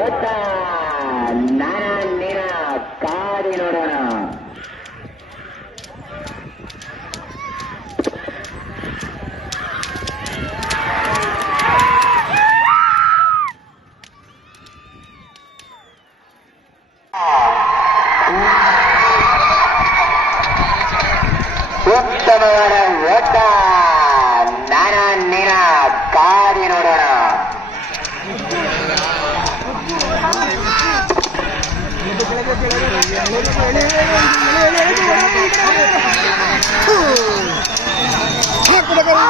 ஓட்டா நானா நீனா காதினோடனா ಸೂಕ್ತವಾದ ಓಟ ನಾನಿನ ಕಾಡಿ ನೋಡೋಣ ಕೊಡಗರ